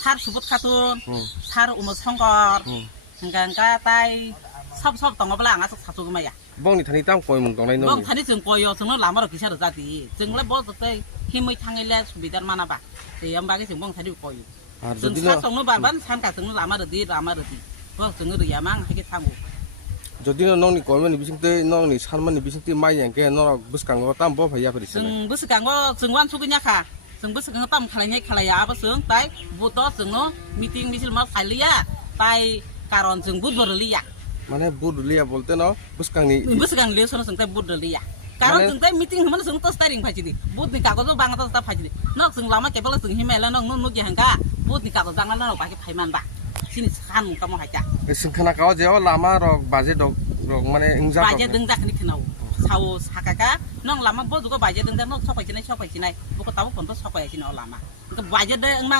살 수붓 카툰, 살 우무 성걸, 그러니까 따이 섭섭 동업을 안 가서 사주고 말이야. 멍이 타니 땅 보이 뭉동네 너. 멍 타니 지금 보여, 지금 라마로 기차를 자디, 지금 뭐 그때 힘의 탕일래 수비들 많아 봐. 대연박이 지금 멍 타니 보여. 아, 지금 저디는 사성로 바반 산가 지금 라마르디, 그 지금 야망 하게 타고. 저디는 너니 거면 비싱때 너니 산만 비싱때 많이 양게 너 부스간 거 땅 뭐 봐야 그랬어. 지금 무스간 거 정관 수그냐 가. 지금 무스간 거땀 칼라야 아버스, 따이 부터 지금 미팅 미실 뭐 살리야, 따이 가론 지금 부르리야. মানে বুট লিয়া বলতে ন বুসকাংনি Buskan lihat sono sengtai bud deli ya. Karena sengtai meeting mana seng tos taring pasti di. Bud ni kago tu bang tos tak pasti di. Nok seng lama kepala seng himela nok nuk yang ka. Bud ni kago jangan nok pakai payman ba. Sini sekan kamu haja. 승카나 가와 제와 라마 럭 바제 럭 মানে 응자 Baja dengdak ni kenau. Sau hakaka nok lama bud juga baja dengdak nok sopai sinai. Bukan tahu pun tos sopai sinai lama. Baja deng mang